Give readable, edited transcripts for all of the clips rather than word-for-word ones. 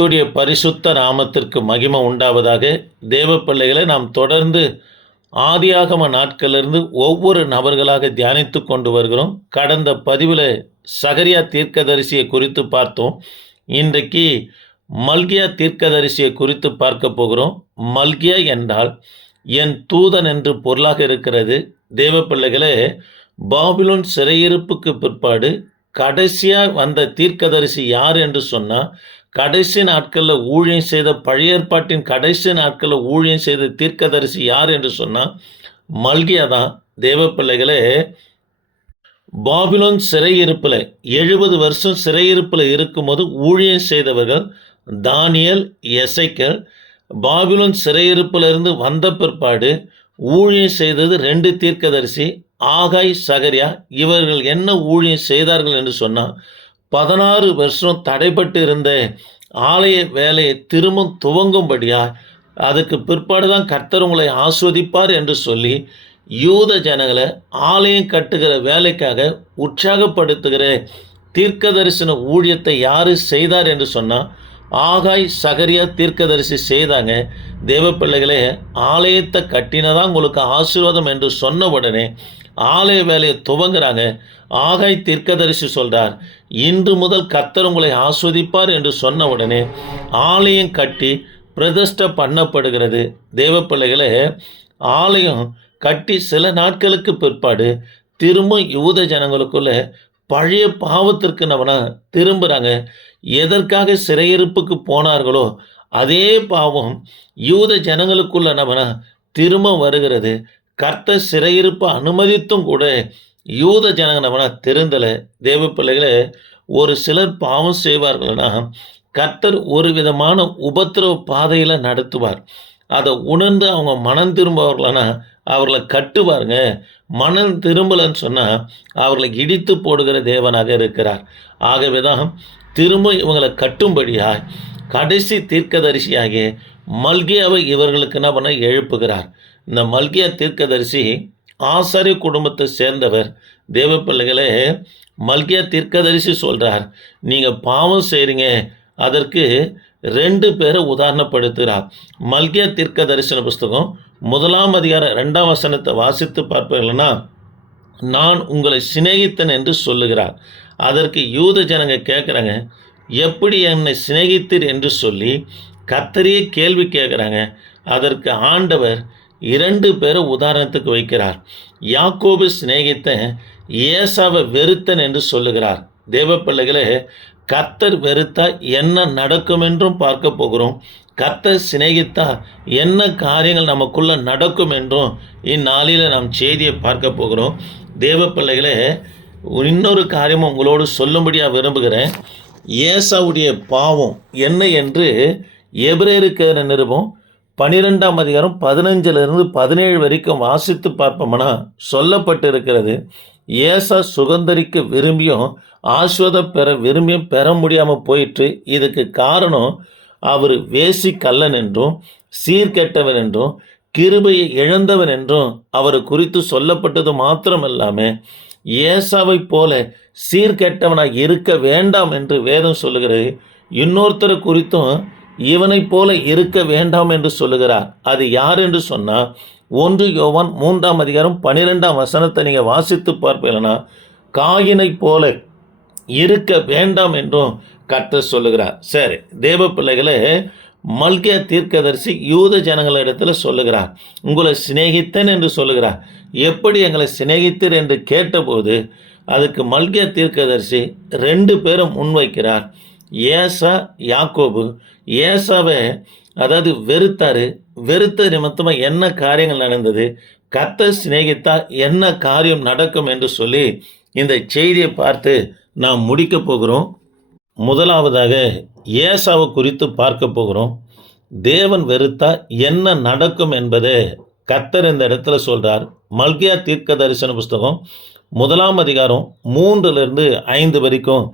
கர்த்தருடைய பரிசுத்த நாமத்திற்கு மகிமை உண்டாவதாக. தேவ பிள்ளைகளை நாம் தொடர்ந்து ஆதியாகம நாட்களிலிருந்து ஒவ்வொரு நபர்களாக தியானித்து கொண்டு வருகிறோம். கடந்த பதிவில் சகரியா தீர்க்கதரிசியை குறித்து பார்த்தோம். இன்றைக்கு மல்கியா தீர்க்கதரிசியை குறித்து பார்க்க போகிறோம். மல்கியா என்றால் என் தூதன் என்று பொருளாக இருக்கிறது. தேவ பிள்ளைகளே, பாபிலோன் சிறையிருப்புக்கு பிற்பாடு கடைசியாக வந்த தீர்க்கதரிசி யார் என்று சொன்னால், கடைசி நாட்களில் ஊழியம் செய்த, பழைய ஏற்பாட்டின் கடைசி நாட்களில் ஊழியம் செய்த தீர்க்கதரிசி யார் என்று சொன்னால் மல்கியா தான். தேவ பிள்ளைகளே, பாபிலோன் சிறையிருப்பில் 70 வருஷம் சிறையிருப்பில் இருக்கும்போது ஊழியம் செய்தவர்கள் தானியேல், எசேக்கியேல். பாபிலோன் சிறையிருப்பிலிருந்து வந்த பிற்பாடு ஊழியம் செய்தது 2 தீர்க்கதரிசி, ஆகாய், சகரியா. இவர்கள் என்ன ஊழியம் செய்தார்கள் என்று சொன்னால், 16 வருஷம் தடைப்பட்டு இருந்த ஆலய வேலையை திரும்ப துவங்கும்படியா, அதுக்கு பிற்பாடு தான் கர்த்தர் உங்களை ஆஸ்வதிப்பார் என்று சொல்லி யூத ஜனங்களை ஆலயம் கட்டுகிற வேலைக்காக உற்சாகப்படுத்துகிற தீர்க்கதரிசன ஊழியத்தை யார் செய்தார் என்று சொன்னால் ஆகாய், சகரியா தீர்க்கதரிசி செய்தாங்க. தேவ பிள்ளைகளே, ஆலயத்தை கட்டினதான் உங்களுக்கு ஆசீர்வாதம் என்று சொன்ன உடனே ஆலய வேலையை துவங்குறாங்க. ஆகாய் தீர்க்கதரிசி சொல்கிறார், இன்று முதல் கர்த்தர் உங்களை ஆஸ்வதிப்பார் என்று சொன்ன உடனே ஆலயம் கட்டி பிரதிஷ்டை பண்ணப்படுகிறது. தேவ பிள்ளைகளே, ஆலயம் கட்டி சில நாட்களுக்கு பிற்பாடு திரும்ப யூத ஜனங்களுக்குள்ள பழைய பாவத்திற்கு நம்மனா திரும்புகிறாங்க. எதற்காக சிறையிருப்புக்கு போனார்களோ அதே பாவம் யூத ஜனங்களுக்குள்ள நம்மனா திரும்ப வருகிறது. கர்த்தர் சிறையிருப்பு அனுமதித்தும் கூட யூத ஜனங்க நம்மனா திருந்தலை. தேவ பிள்ளைகளை, ஒரு சிலர் பாவம் செய்வார்கள்னா கர்த்தர் ஒரு விதமான உபத்திரவ பாதையில் நடத்துவார். அதை உணர்ந்து அவங்க மனம் திரும்பவர்களானா அவர்களை கட்டுவாருங்க. மனம் திரும்பலன்னு சொன்னால் அவர்களை இடித்து போடுகிற தேவனாக இருக்கிறார். ஆகவே தான் திரும்ப இவங்களை கட்டும்படியாய் கடைசி தீர்க்கதரிசியாகிய மல்கியாவை இவர்களுக்கு என்ன பண்ண எழுப்புகிறார். இந்த மல்கியா தீர்க்கதரிசி ஆசாரிய குடும்பத்தை சேர்ந்தவர். தேவ பிள்ளைகளே, மல்கியா தீர்க்கதரிசி சொல்கிறார், நீங்கள் பாவம் செய்கிறீங்க. அதற்கு 2 பேரை உதாரணப்படுத்துகிறார். மல்கியா தீர்க்க தரிசன புஸ்தகம் 1ஆம் அதிகாரம் 2ஆம் வசனத்தை வாசித்து பார்ப்பீர்கள்னா, நான் உங்களை சிநேகித்தன் என்று சொல்லுகிறார். அதற்கு யூத ஜனங்க கேட்குறாங்க, எப்படி என்னை சிநேகித்தீர் என்று சொல்லி கர்த்தரையே கேள்வி கேட்குறாங்க. அதற்கு ஆண்டவர் 2 பேரை உதாரணத்துக்கு வைக்கிறார். யாக்கோபு சிநேகித்தன், ஏசாவை வெறுத்தன் என்று சொல்லுகிறார். தேவ பிள்ளைகளே, கர்த்தர் வெறுத்தா என்ன நடக்கும் என்றும் பார்க்க போகிறோம். கர்த்தர் சிநேகித்தா என்ன காரியங்கள் நமக்குள்ள நடக்கும் என்றும் இந்நாளில் நாம் செய்தியை பார்க்க போகிறோம். தேவ பிள்ளைகளே, இன்னொரு காரியமும் உங்களோடு சொல்லும்படியாக விரும்புகிறேன். ஏசாவுடைய பாவம் என்ன என்று எபிரேயருக்கு நிருபம் 12ஆம் அதிகாரம் 15லிருந்து 17 வரைக்கும் வாசித்து பார்ப்போம்னா சொல்லப்பட்டு இருக்கிறது. ஏசா சுகந்தரிக்க விரும்பியும் ஆஸ்வதம் பெற விரும்பியும் பெற முடியாமல் போயிட்டு. இதுக்கு காரணம் அவர் வேசி கள்ளன் என்றும் சீர்கெட்டவன் என்றும் கிருபையை இழந்தவன் என்றும் அவர் குறித்து சொல்லப்பட்டது மாத்திரமல்லாமல் ஏசாவை போல சீர்கெட்டவனாக இருக்க வேண்டாம் என்று வேதம் சொல்லுகிறது. இன்னொருத்தரை குறித்தும் இவனை போல இருக்க வேண்டாம் என்று சொல்லுகிறார். அது யார் என்று சொன்னால் 1 யோவான் 3ஆம் அதிகாரம் 12ஆம் வசனத்தை நீங்கள் வாசித்து பார்ப்பீங்கன்னா, காயினை போல இருக்க வேண்டாம் என்றும் கர்த்தர் சொல்லுகிறார். சரி, தேவ பிள்ளைகளே, மல்கியா தீர்க்கதரிசி யூத ஜனங்களிடத்தில் சொல்லுகிறார், உங்களை சிநேகித்தன் என்று சொல்லுகிறார். எப்படி எங்களை சிநேகித்தீர் என்று கேட்டபோது அதுக்கு மல்கியா தீர்க்கதரிசி 2 பேரும் முன்வைக்கிறார். ஏசா, யாக்கோபு. ஏசாவை அதாவது வெறுத்தாரு. வெறுத்த நிமித்தமாக என்ன காரியங்கள் நடந்தது, கர்த்தர் சிநேகித்தா என்ன காரியம் நடக்கும் என்று சொல்லி இந்த செய்தியை பார்த்து நாம் முடிக்க போகிறோம். முதலாவதாக ஏசாவை குறித்து பார்க்க போகிறோம். தேவன் வெறுத்தா என்ன நடக்கும் என்பதை கர்த்தர் இந்த இடத்துல சொல்கிறார். மல்கியா தீர்க்க தரிசன புஸ்தகம் 1ஆம் அதிகாரம் 3லிருந்து 5 வரைக்கும்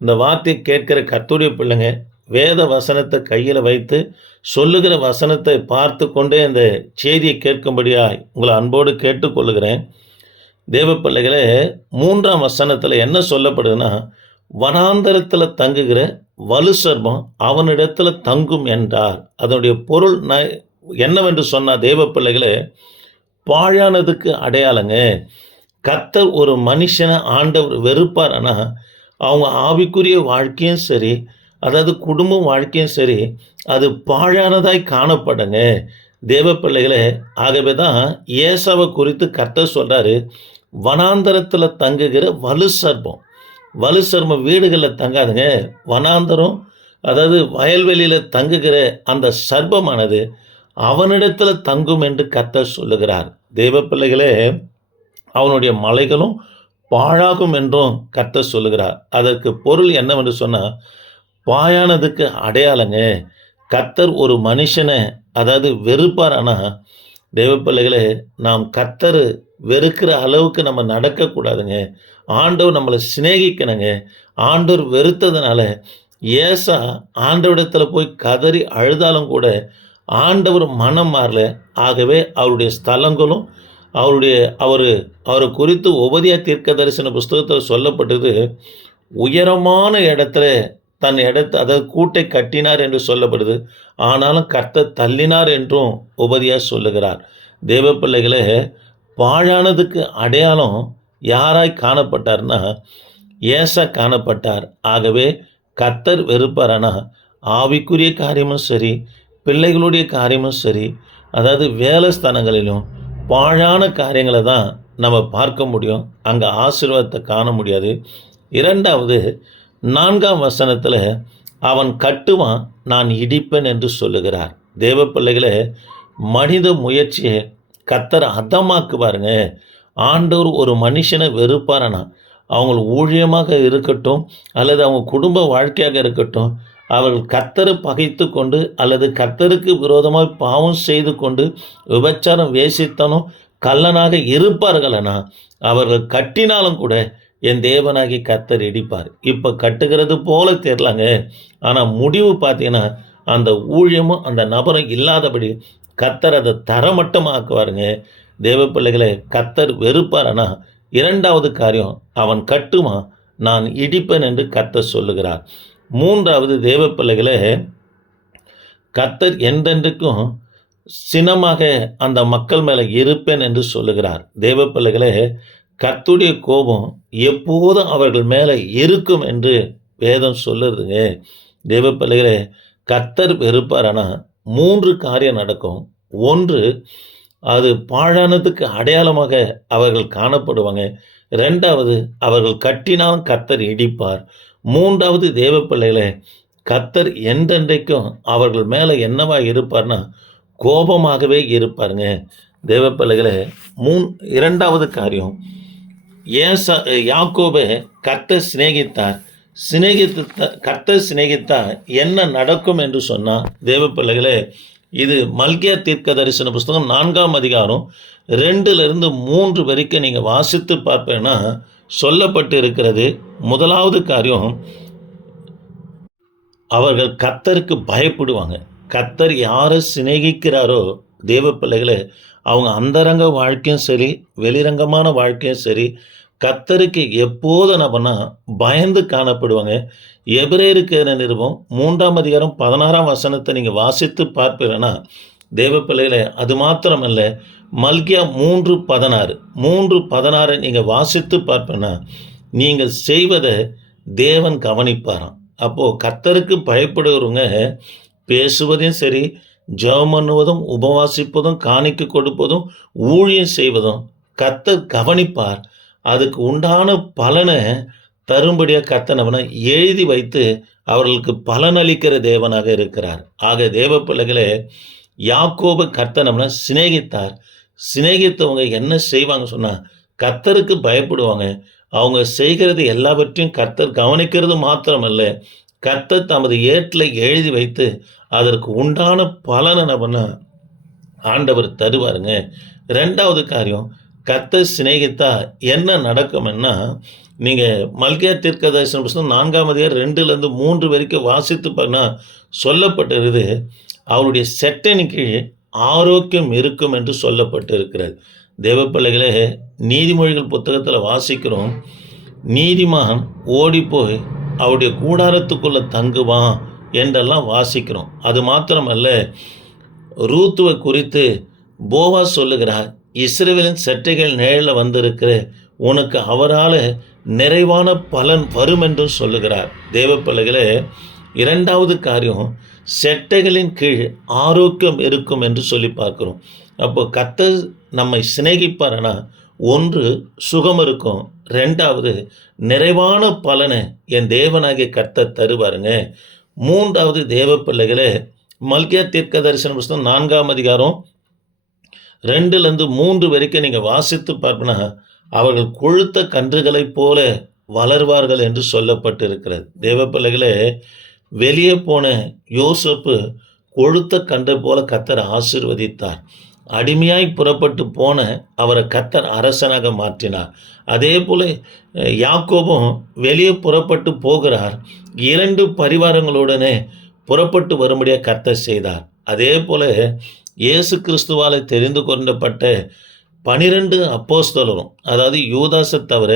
இந்த வார்த்தை கேட்கிற கர்த்தருடைய பிள்ளைங்க வேத வசனத்தை கையில் வைத்து சொல்லுகிற வசனத்தை பார்த்து கொண்டே இந்த செய்தியை கேட்கும்படியாக உங்களை அன்போடு கேட்டுக்கொள்ளுகிறேன். தேவ பிள்ளைகளே, 3ஆம் வசனத்தில் என்ன சொல்லப்படுதுன்னா, வனாந்தரத்தில் தங்குகிற வலு சர்ப்பம் அவனிடத்துல தங்கும் என்றார். அதனுடைய பொருள் என்னவென்று சொன்ன தேவ பிள்ளைகளே, பாழானதுக்கு அடையாளங்க. கர்த்தர் ஒரு மனுஷனை ஆண்டவர் வெறுப்பார்னா அவங்க ஆவிக்குரிய வாழ்க்கையும் சரி, அதாவது குடும்ப வாழ்க்கையும் சரி, அது பாழானதாய் காணப்படுங்க தேவ பிள்ளைகளே. ஆகவே தான் ஏசாவை குறித்து கர்த்தர் சொல்றாரு, வனாந்தரத்தில் தங்குகிற வலு சர்ப்பம். வலு சர்ப்பம் வீடுகளில் தங்காதுங்க. வனாந்தரம், அதாவது வயல்வெளியில் தங்குகிற அந்த சர்ப்பமானது அவனிடத்தில் தங்கும் என்று கர்த்தர் சொல்லுகிறார். தேவ பிள்ளைகளே, அவனுடைய மலைகளும் பாழாகும் என்றும் கர்த்தர் சொல்லுகிறார். அதற்கு பொருள் என்னவென்று சொன்னால், பாழானதுக்கு அடையாளங்க. கர்த்தர் ஒரு மனுஷனை, அதாவது வெறுப்பாரானா, தேவ பிள்ளைகளே, நாம் கர்த்தர் வெறுக்கிற அளவுக்கு நம்ம நடக்கக்கூடாதுங்க. ஆண்டவர் நம்மளை சிநேகிக்கணுங்க. ஆண்டவர் வெறுத்ததுனால ஏசா ஆண்டவரிடத்தில் போய் கதறி அழுதாலும் கூட ஆண்டவர் மனம் மாறல. ஆகவே அவருடைய ஸ்தலங்களும் அவரை குறித்து ஓபதியா தீர்க்க தரிசன புஸ்தகத்தில் சொல்லப்பட்டது, உயரமான இடத்துல தன் இடத்தை, அதாவது கூட்டை கட்டினார் என்று சொல்லப்படுது. ஆனாலும் கர்த்தர் தள்ளினார் என்றும் ஓபதியா சொல்லுகிறார். தேவ பிள்ளைகளே, பாழானதுக்கு அடையாளம் யாராய் காணப்பட்டார்னா ஏசா காணப்பட்டார். ஆகவே கர்த்தர் வெறுப்பாரானா ஆவிக்குரிய காரியமும் சரி, பிள்ளைகளுடைய காரியமும் சரி, அதாவது வேலை ஸ்தானங்களிலும் பாழான காரியங்களை தான் நம்ம பார்க்க முடியும். அங்கே ஆசீர்வாதத்தை காண முடியாது. இரண்டாவது, 4ஆம் வசனத்தில் அவன் கட்டுவான், நான் இடிப்பேன் என்று சொல்லுகிறார். தேவ பிள்ளைகளே, மனித முயற்சியை கர்த்தர் அதமாக்குவாருங்க. ஆண்டவர் ஒரு மனுஷனை வெறுப்பாரனா, அவங்க ஊழியமாக இருக்கட்டும் அல்லது அவங்க குடும்ப வாழ்க்கையாக இருக்கட்டும், அவர்கள் கர்த்தரை பகைத்து கொண்டு அல்லது கர்த்தருக்கு விரோதமாக பாவம் செய்து கொண்டு விபச்சாரம், வேசித்தனம், கள்ளனாக இருப்பார்களானா அவர்கள் கட்டினாலும் கூட என் தேவனாகி கர்த்தர் இடிப்பார். இப்போ கட்டுகிறது போல தெரியலாங்க, ஆனால் முடிவு பார்த்தீங்கன்னா அந்த ஊழியமும் அந்த நபரும் இல்லாதபடி கர்த்தர் அதை தரமட்டமாக்குவாருங்க. தேவ பிள்ளைகளை, கர்த்தர் வெறுப்பாரனா இரண்டாவது காரியம், அவன் கட்டுவான், நான் இடிப்பேன் என்று கர்த்தர் சொல்லுகிறார். மூன்றாவது, தேவ பிள்ளைகளே, கர்த்தர் என்றென்றைக்கும் சினமாக அந்த மக்கள் மேலே இருப்பேன் என்று சொல்லுகிறார். தேவ பிள்ளைகளே, கர்த்தருடைய கோபம் எப்போதும் அவர்கள் மேலே இருக்கும் என்று வேதம் சொல்லுதுங்க. தேவ பிள்ளைகளே, கர்த்தர் வெறுப்பாரானா 3 காரியம் நடக்கும். ஒன்று, அது பாழானதுக்கு அடையாளமாக அவர்கள் காணப்படுவாங்க. 2வது, அவர்கள் கட்டினாலும் கர்த்தர் இடிப்பார். 3வது, தேவ பிள்ளைகளே, கர்த்தர் என்றென்றைக்கும் அவர்கள் மேலே என்னவா இருப்பார்னா கோபமாகவே இருப்பாருங்க. தேவ பிள்ளைகளே, 2வது காரியம், யாக்கோபை கர்த்தர் சிநேகித்தார். கர்த்தர் சிநேகித்தா என்ன நடக்கும் என்று சொன்னால், தேவ பிள்ளைகளே, இது மல்கியா தீர்க்க தரிசன புஸ்தகம் 4ஆம் அதிகாரம் 2லிருந்து 3 வரைக்கும் நீங்கள் வாசித்து பார்ப்பேன்னா சொல்லப்பட்டு இருக்கிறது. முதலாவது காரியம், அவர்கள் கர்த்தருக்கு பயப்படுவாங்க. கர்த்தர் யாரை சிநேகிக்கிறாரோ தேவ பிள்ளைகளே, அவங்க அந்தரங்க வாழ்க்கையும் சரி, வெளிரங்கமான வாழ்க்கையும் சரி, கர்த்தருக்கு எப்போதும் நம்மனா பயந்து காணப்படுவாங்க. எபிரேயருக்கு நிருபம் 3ஆம் அதிகாரம் 16ஆம் வசனத்தை நீங்கள் வாசித்து பார்ப்பீங்கன்னா தேவ பிள்ளைகளே, அது மாத்திரமல்ல, மல்கியா 3:16 நீங்கள் வாசித்து பார்ப்பேன்னா நீங்கள் செய்வதை தேவன் கவனிப்பாராம். அப்போது கர்த்தருக்கு பயப்படுகிறவங்க பேசுவதும் சரி, ஜெபம் பண்ணுவதும், உபவாசிப்பதும், காணிக்கை கொடுப்பதும், ஊழியம் செய்வதும் கர்த்தர் கவனிப்பார். அதுக்கு உண்டான பலனை தரும்படியாக கர்த்தர் எழுதி வைத்து அவர்களுக்கு பலனளிக்கிற தேவனாக இருக்கிறார். ஆக தேவ பிள்ளைகளே, யாக்கோபு கர்த்தர் சிநேகித்தார். சிநேகித்தவங்க என்ன செய்வாங்க சொன்னால் கர்த்தருக்கு பயப்படுவாங்க. அவங்க செய்கிறது எல்லாவற்றையும் கர்த்தர் கவனிக்கிறது மாத்திரமல்ல, கர்த்தர் தமது ஏட்டில் எழுதி வைத்து அதற்கு உண்டான பலனை ஆண்டவர் தருவாருங்க. 2வது காரியம், கர்த்தர் சிநேகித்தா என்ன நடக்கும்னா, நீங்கள் மல்கியா தீர்க்க தரிசன புஸ்தகம் 4ஆம் அதிகாரம் 2லிருந்து 3 வரைக்கும் வாசித்து பார்த்தா சொல்லப்பட்டிருது, அவருடைய செட்டையின் கீழ் ஆரோக்கியம் இருக்கும் என்று சொல்லப்பட்டு இருக்கிறது. தேவ பிள்ளைகளே, நீதிமொழிகள் புத்தகத்தில் வாசிக்கிறோம், நீதிமான் ஓடிப்போய் அவருடைய கூடாரத்துக்குள்ளே தங்குவான் என்றெல்லாம் வாசிக்கிறோம். அது மாத்திரமல்ல, ரூத்துவை குறித்து போவாஸ் சொல்லுகிறார், இஸ்ரவேலின் செட்டைகள் நிழலில் வந்திருக்கிற உனக்கு அவரால் நிறைவான பலன் வரும் என்றும் சொல்லுகிறார். தேவ பிள்ளைகளே, இரண்டாவது காரியம், செட்டைகளின் கீழ் ஆரோக்கியம் இருக்கும் என்று சொல்லி பார்க்கிறோம். அப்போ கர்த்தர் நம்மை சிநேகிப்பார்னா, ஒன்று சுகம் இருக்கும், ரெண்டாவது நிறைவான பலனை என் தேவனாகிய கர்த்தர் தருவாருங்க. மூன்றாவது தேவ பிள்ளைகளே, மல்கியா தீர்க்க தரிசன புஸ்தகம் 4ஆம் அதிகாரம் 2-3 வரைக்கும் நீங்கள் வாசித்து பார்ப்பனா, அவர்கள் கொழுத்த கன்றுகளைப் போல வளர்வார்கள் என்று சொல்லப்பட்டிருக்கிறது. தேவ பிள்ளைகளே, வெளியே போன யோசேப்பு கொழுத்த கன்றை போல கர்த்தர் ஆசீர்வதித்தார். அடிமையாய் புறப்பட்டு போன அவரை கர்த்தர் அரசனாக மாற்றினார். அதே போல யாக்கோபும் வெளியே புறப்பட்டு போகிறார். 2 பரிவாரங்களுடனே புறப்பட்டு வரும்படியாக கர்த்தர் செய்தார். அதே போல இயேசு கிறிஸ்துவால் தெரிந்து கொள்ளப்பட்ட 12 அப்போஸ்தலரும், அதாவது யூதாசை தவிர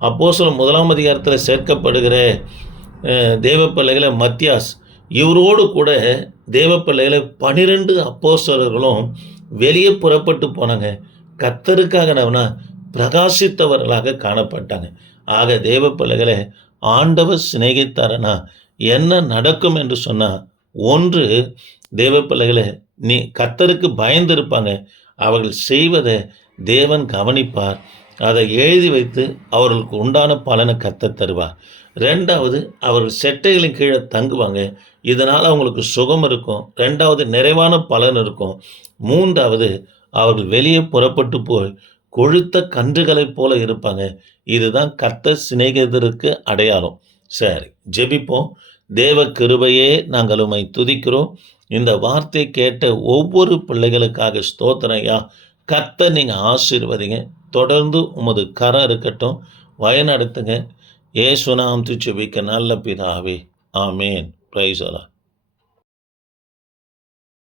அப்போஸ்தலர் 1ஆம் அதிகாரத்தில் சேர்க்கப்படுகிற தேவ பிள்ளைகளை மத்தியாஸ், இவரோடு கூட தேவ பிள்ளைகளை 12 அப்போஸ்தலர்களும் வெளியே புறப்பட்டு போனாங்க. கர்த்தருக்காக நவனா பிரகாசித்தவர்களாக காணப்பட்டாங்க. ஆக தேவ பிள்ளைகளை ஆண்டவர் சிநேகித்தாரனா என்ன நடக்கும் என்று சொன்னால், ஒன்று, தேவ பிள்ளைகளை நீ கர்த்தருக்கு பயந்து இருப்பாங்க. அவர்கள் செய்வதை தேவன் கவனிப்பார். அதை எழுதி வைத்து அவர்களுக்கு உண்டான பலனை கர்த்தர் தருவார். ரெண்டாவது, அவர்கள் செட்டைகளின் கீழே தங்குவாங்க. இதனால் அவங்களுக்கு சுகம் இருக்கும். ரெண்டாவது, நிறைவான பலன் இருக்கும். மூன்றாவது, அவர்கள் வெளியே புறப்பட்டு போய் கொழுத்த கன்றுகளைப் போல இருப்பாங்க. இதுதான் கர்த்தர் சிநேகிதருக்கு அடையாளம். சரி, ஜெபிப்போம். தேவ கிருபையே, நாங்கள் உம்மை துதிக்கிறோம். இந்த வார்த்தை கேட்ட ஒவ்வொரு பிள்ளைகளுக்காக ஸ்தோத்திரம் ஐயா. கர்த்தர் நீங்கள் ஆசீர்வதிங்க. தொடர்ந்து உமது கரம் இருக்கட்டும், வழிநடத்துங்க. இயேசு நாமத்தில் ஜெபிக்க நல்ல பிதாவே, ஆமேன். பிரைஸ் அல்லாஹ்.